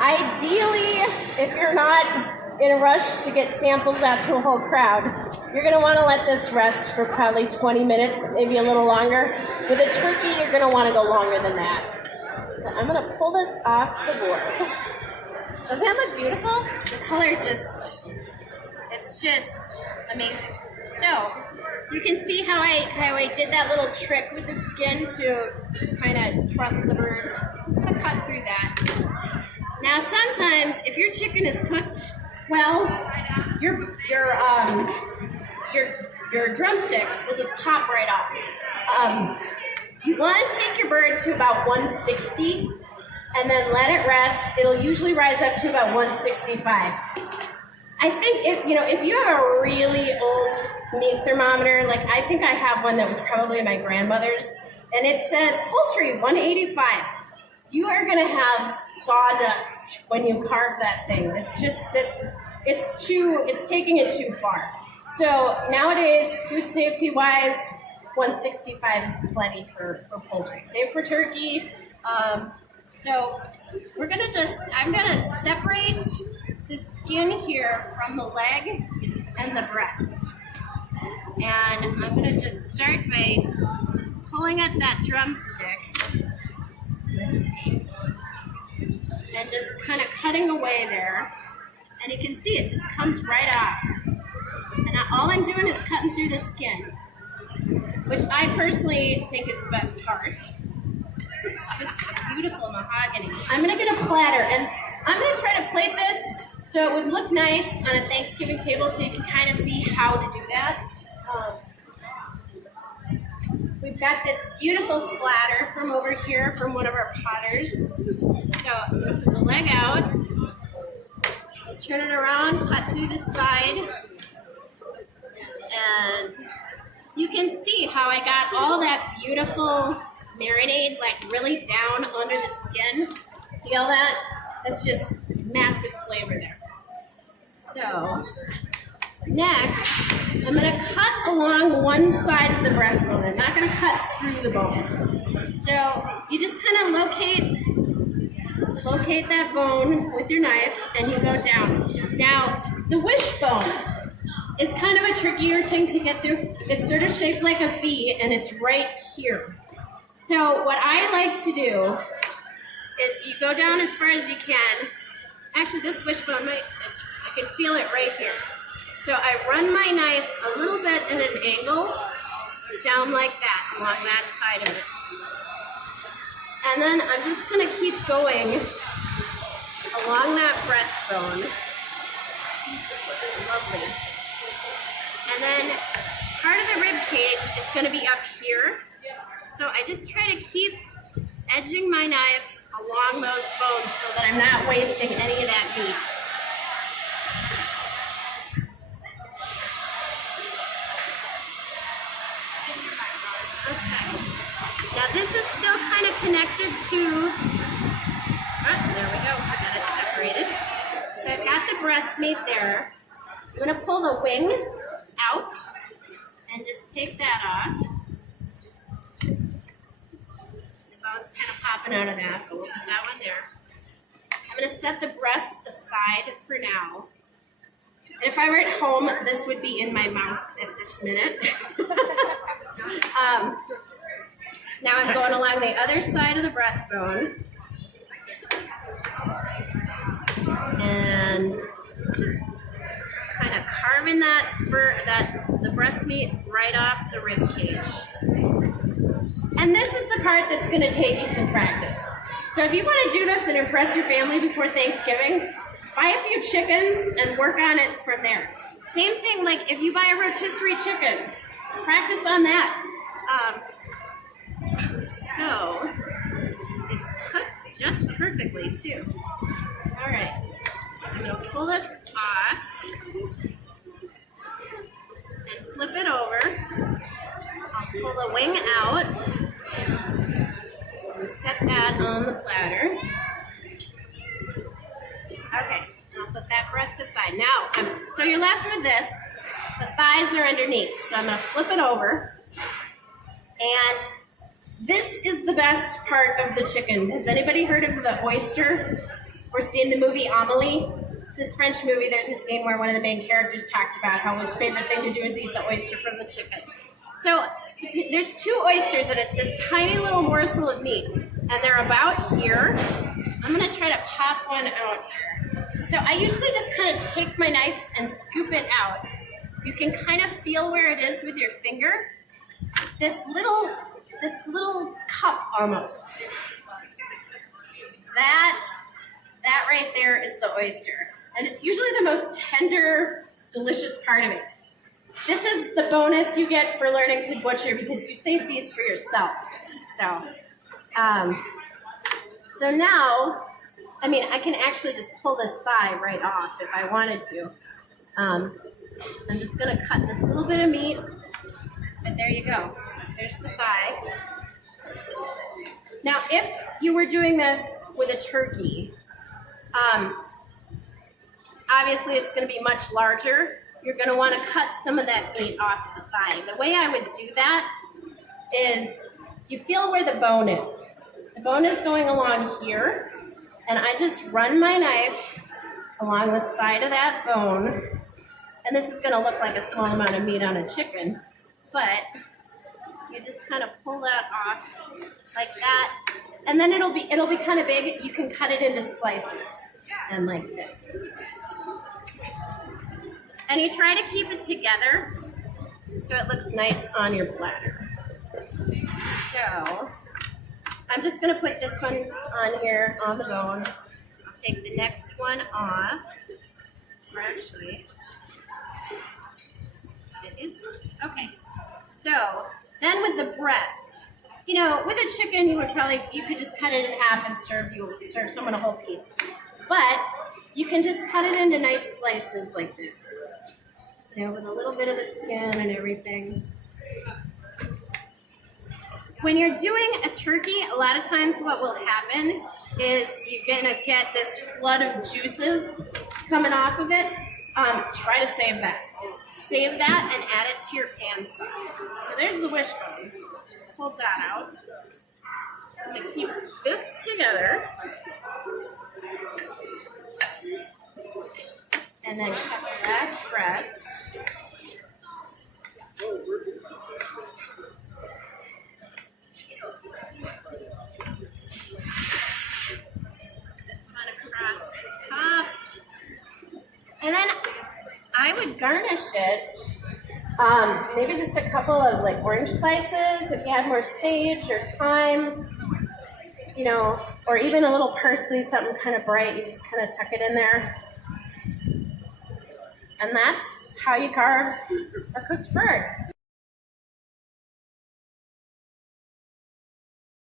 Ideally, if you're not in a rush to get samples out to a whole crowd, you're going to want to let this rest for probably 20 minutes, maybe a little longer. With a turkey, you're going to want to go longer than that. So I'm going to pull this off the board. Doesn't that look beautiful? The color it's just amazing. So, you can see how I did that little trick with the skin to kind of truss the bird. Just going to cut through that. Now, sometimes if your chicken is cooked well, your drumsticks will just pop right off. You want to take your bird to about 160 and then let it rest. It'll usually rise up to about 165. I think if you have a really old meat thermometer, like I think I have one that was probably my grandmother's, and it says poultry 185. You are going to have sawdust when you carve that thing. It's taking it too far. So nowadays, food safety wise, 165 is plenty for poultry. Same for turkey. So I'm going to separate the skin here from the leg and the breast. And I'm going to just start by pulling at that drumstick. Let's see. And just kind of cutting away there. And you can see it just comes right off. And all I'm doing is cutting through the skin, which I personally think is the best part. It's just beautiful mahogany. I'm going to get a platter, and I'm going to try to plate this so it would look nice on a Thanksgiving table so you can kind of see how to do that. We've got this beautiful platter from over here from one of our potters. So put the leg out, we'll turn it around, cut through the side, and you can see how I got all that beautiful marinade like really down under the skin. See all that? That's just massive flavor there. So next, I'm going to cut along one side of the breastbone. I'm not going to cut through the bone. So you just kind of locate that bone with your knife and you go down. Now, the wishbone is kind of a trickier thing to get through. It's sort of shaped like a V and it's right here. So what I like to do is you go down as far as you can. Actually, this wishbone, I can feel it right here. So I run my knife a little bit at an angle, down like that, along that side of it. And then I'm just going to keep going along that breastbone. This looks lovely. And then part of the rib cage is going to be up here. So I just try to keep edging my knife along those bones so that I'm not wasting any of that meat. Okay. Now this is still kind of connected to, there we go, I got it separated. So I've got the breast meat there. I'm going to pull the wing out and just take that off. The bone's kind of popping out of that, but we'll put that one there. I'm going to set the breast aside for now. And if I were at home, this would be in my mouth at this minute. Now I'm going along the other side of the breastbone. And just kind of carving the breast meat right off the rib cage. And this is the part that's going to take you some practice. So if you want to do this and impress your family before Thanksgiving, buy a few chickens and work on it from there. Same thing like if you buy a rotisserie chicken, practice on that. So it's cooked just perfectly too. All right, so I'm going to pull this off and flip it over. I'll pull the wing out and set that on the platter. Okay, I'll put that breast aside. Now, so you're left with this. The thighs are underneath, so I'm going to flip it over. And this is the best part of the chicken. Has anybody heard of the oyster or seen the movie Amelie. It's this French movie. There's a scene where one of the main characters talks about how his favorite thing to do is eat the oyster from the chicken. So there's 2 oysters, and it's this tiny little morsel of meat, and they're about here. I'm gonna try to pop one out here. So I usually just kind of take my knife and scoop it out. You can kind of feel where it is with your finger. This little cup almost. That right there is the oyster. And it's usually the most tender, delicious part of it. This is the bonus you get for learning to butcher because you save these for yourself. So now, I mean, I can actually just pull this thigh right off if I wanted to. I'm just gonna cut this little bit of meat, and there you go. There's the thigh. Now, if you were doing this with a turkey, obviously it's gonna be much larger. You're gonna wanna cut some of that meat off the thigh. The way I would do that is you feel where the bone is. The bone is going along here, and I just run my knife along the side of that bone, and this is gonna look like a small amount of meat on a chicken, but you just kind of pull that off like that, and then it'll be kind of big. You can cut it into slices, and like this. And you try to keep it together so it looks nice on your platter. So I'm just gonna put this one on here on the bone. I'll take the next one off. Or actually, it is, okay. So then with the breast, you know, with a chicken, you could just cut it in half and serve someone a whole piece. But you can just cut it into nice slices like this. You know, with a little bit of the skin and everything. When you're doing a turkey, a lot of times what will happen is you're gonna get this flood of juices coming off of it. Try to save that. Save that and add it to your pan sauce. So there's the wishbone. Just pull that out. I'm gonna keep this together. And then cut the last breast. This one across the top. And then I would garnish it, maybe just a couple of like orange slices if you had more sage or thyme, you know, or even a little parsley, something kind of bright. You just kind of tuck it in there. And that's how you carve a cooked bird.